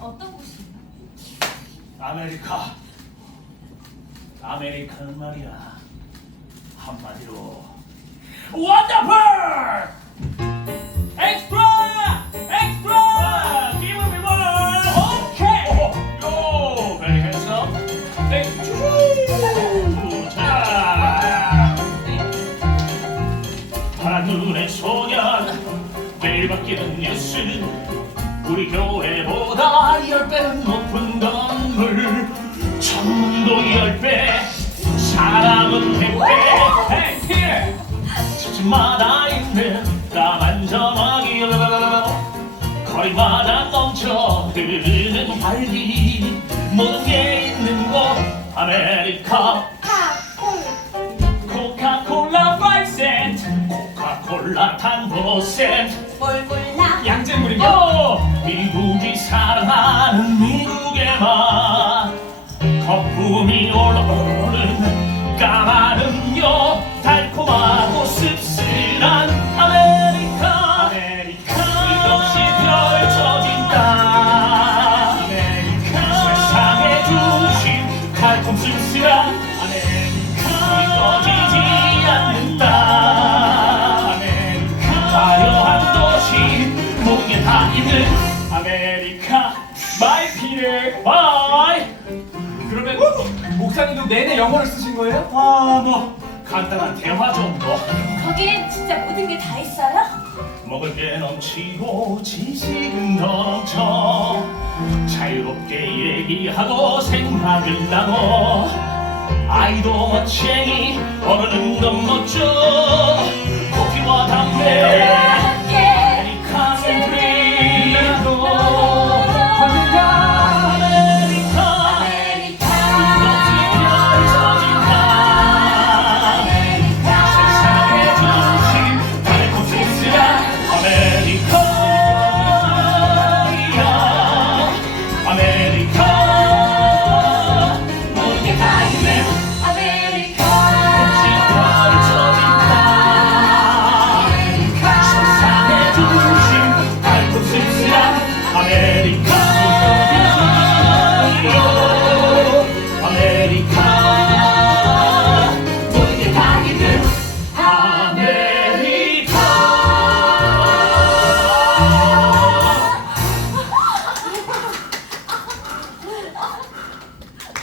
어떤 곳이에요? 아메리카. 아메리카는 말이야. 한마디로 원더풀! 엑스트라! 엑스트라! 기분 기분! 오케이! 요! 베리 핸섬! 땡큐! 자! 파란 눈의 소년 매일 바뀌는 뉴스 우리 교회보다 열 배는 높은 건물 천도 열배 사람은 백배. 팽필 집집마다 있는 까만 전화기 거리마다 넘쳐 흐르는 활기 모든 게 있는 곳 아메리카 코카콜라 5센트 코카콜라 탄 5센트 거품이 올라오는 까만 음료 달콤하고 씁쓸한 아메리카. 아메리카. 끝없이 펼쳐진 땅 아메리카. 세상의 중심 달콤 씁쓸한 아메리카. 꺼지지 않는 땅 아메리카. 화려한 도시 모든 게다 있는 아메리카. 마이 피를 바이 목사님도 내내 영어를 쓰신 거예요? 아 뭐. 간단한 대화 정도. 거기엔 진짜 모든 게 다 있어요? 먹을 게 넘치고 지식은 더 넘쳐 자유롭게 얘기하고 생각을 나눠. 아이도 멋쟁이 어른은 더 멋져